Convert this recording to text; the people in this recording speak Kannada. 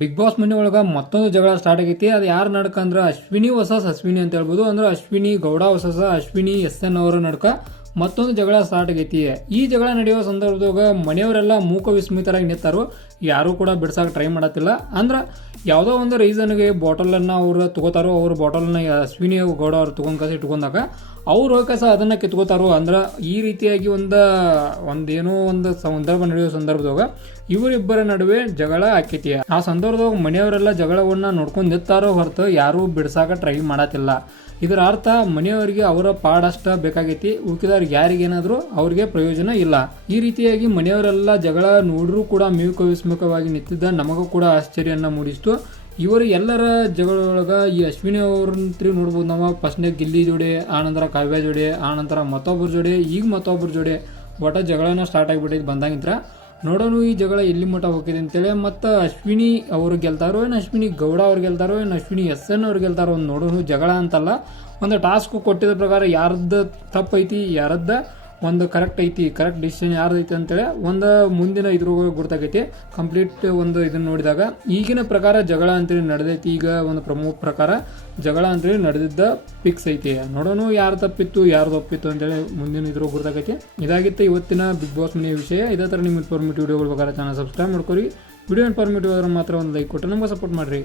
ಬಿಗ್ ಬಾಸ್ ಮನೆ ಒಳಗೆ ಮತ್ತೊಂದು ಜಗಳ ಸ್ಟಾರ್ಟ್ ಆಗೈತಿ. ಅದು ಯಾರು ನಡ್ಕ ಅಂದ್ರೆ ಅಶ್ವಿನಿ ಹೊಸಸ್ ಅಶ್ವಿನಿ ಅಂತ ಹೇಳ್ಬೋದು. ಅಂದ್ರೆ ಅಶ್ವಿನಿ, ಗೌಡ ಹೊಸಸ ಅಶ್ವಿನಿ ಎಸ್ ಎನ್ ಅವರ ನಡ್ಕ ಮತ್ತೊಂದು ಜಗಳ ಸ್ಟಾರ್ಟ್ ಆಗೈತಿ. ಈ ಜಗಳ ನಡೆಯುವ ಸಂದರ್ಭದಾಗ ಮನೆಯವರೆಲ್ಲ ಮೂಕ ವಿಸ್ಮಿತರಾಗಿ ನಿಂತಾರು. ಯಾರೂ ಕೂಡ ಬಿಡ್ಸಕ್ ಟ್ರೈ ಮಾಡತ್ತಿಲ್ಲ. ಅಂದ್ರೆ ಯಾವುದೋ ಒಂದು ರೀಸನ್ಗೆ ಬಾಟಲನ್ನು ಅವರು ತಗೋತಾರೋ, ಅವ್ರ ಬಾಟಲನ್ನು ಅಶ್ವಿನಿ, ಗೌಡ ಅವ್ರು ತೊಗೊಂಡು ಕಸ ಇಟ್ಕೊಂಡಾಗ ಅವ್ರು ಕಸ ಅದನ್ನು ಕಿತ್ಕೋತಾರೋ ಅಂದ್ರೆ ಈ ರೀತಿಯಾಗಿ ಒಂದು, ಒಂದೇನೋ ಒಂದು ಸಂದರ್ಭ ನಡೆಯೋ ಸಂದರ್ಭದಾಗ ಇವರಿಬ್ಬರ ನಡುವೆ ಜಗಳ ಆಕೈತಿ. ಆ ಸಂದರ್ಭದಾಗ ಮನೆಯವರೆಲ್ಲ ಜಗಳವನ್ನ ನೋಡ್ಕೊಂಡು ನಿತ್ತಾರೋ ಹೊರತು ಯಾರೂ ಬಿಡ್ಸಾಕ ಟ್ರೈ ಮಾಡತ್ತಿಲ್ಲ ಇದರ ಅರ್ಥ ಮನೆಯವರಿಗೆ ಅವರ ಪಾಡಷ್ಟ ಬೇಕಾಗೈತಿ ಉಳಿದವ್ರಿಗೆ ಯಾರಿಗೇನಾದರೂ ಅವ್ರಿಗೆ ಪ್ರಯೋಜನ ಇಲ್ಲ. ಈ ರೀತಿಯಾಗಿ ಮನೆಯವರೆಲ್ಲ ಜಗಳ ನೋಡ್ರೂ ಕೂಡ ಮೇವು ವಿಸ್ಮುಖವಾಗಿ ನಿಂತಿದ್ದ ನಮಗೂ ಕೂಡ ಆಶ್ಚರ್ಯನ ಮೂಡಿಸ್ತು. ಇವರು ಎಲ್ಲರ ಜಗಳೊಳಗೆ ಈ ಅಶ್ವಿನಿ ಅವ್ರಂತ್ರಿ ನೋಡ್ಬೋದು ನಾವು. ಫಸ್ಟ್ನೇ ಗಿಲ್ಲಿ ಜೋಡಿ ಆನಂತರ ಕಾವ್ಯ ಜೋಡಿ ಆನಂತರ ಮತ್ತೊಬ್ಬರ ಜೋಡಿ, ಈಗ ಮತ್ತೊಬ್ಬರ ಜೋಡಿ ಒಟ್ಟ ಜಗಳನ ಸ್ಟಾರ್ಟ್ ಆಗಿಬಿಟ್ಟಿದ್ದು ಬಂದಾಗಿಂತ್ರ ನೋಡೋಣ ಈ ಜಗಳ ಎಲ್ಲಿ ಮಟ್ಟ ಹೋಗಿದೆ ಅಂತೇಳಿ, ಮತ್ತು ಅಶ್ವಿನಿ ಅವರು ಗೆಲ್ತಾರೋ ಏನು ಅಶ್ವಿನಿ ಗೌಡ ಅವ್ರು ಗೆಲ್ತಾರೋ ಏನು ಅಶ್ವಿನಿ ಎಸ್ ಎನ್ ಅವ್ರು ಗೆಲ್ತಾರೋ ಒಂದು ನೋಡೋಣ ಜಗಳ ಅಂತಲ್ಲ. ಒಂದು ಟಾಸ್ಕ್ ಕೊಟ್ಟಿದ ಪ್ರಕಾರ ಯಾರ್ದು ತಪ್ಪೈತಿ ಯಾರದ್ದ ಒಂದು ಕರೆಕ್ಟ್ ಐತಿ ಕರೆಕ್ಟ್ ಡಿಸಿಷನ್ ಯಾರ್ದೈತಿ ಅಂತೇಳಿ ಒಂದು ಮುಂದಿನ ಇದ್ರೊಳಗೆ ಗುರ್ತಾಗೈತಿ. ಕಂಪ್ಲೀಟ್ ಒಂದು ಇದನ್ನ ನೋಡಿದಾಗ, ಈಗಿನ ಪ್ರಕಾರ ಜಗಳ ಅಂತೇಳಿ ನಡೆದೈತಿ. ಈಗ ಒಂದು ಪ್ರಮುಖ ಪ್ರಕಾರ ಜಗಳ ಅಂತೇಳಿ ನಡೆದಿದ್ದ ಫಿಕ್ಸ್ ಐತಿ. ನೋಡೋಣ ಯಾರು ತಪ್ಪಿತ್ತು ಯಾರು ತಪ್ಪಿತ್ತು ಅಂತೇಳಿ ಮುಂದಿನ ಇದ್ರ ಗುರ್ತಾಗೈತಿ. ಇದಾಗಿತ್ತು ಇವತ್ತಿನ ಬಿಗ್ ಬಾಸ್ ಮನೆಯ ವಿಷಯ. ಇದೇ ಥರ ನಿಮ್ಮ ಇನ್ಫಾರ್ಮೇಟಿವ್ ವಿಡಿಯೋಗಳು ಬೇಕಾದ್ರೆ ಚಾನಲ್ ಸಬ್ಸ್ಕ್ರೈಬ್ ಮಾಡ್ಕೊರಿ. ವಿಡಿಯೋ ಇನ್ಫಾರ್ಮೇಟಿವ್ ಆದ್ರೆ ಮಾತ್ರ ಒಂದು ಲೈಕ್ ಕೊಟ್ಟು, ನಮ್ಗೆ ಸಪೋರ್ಟ್ ಮಾಡಿರಿ.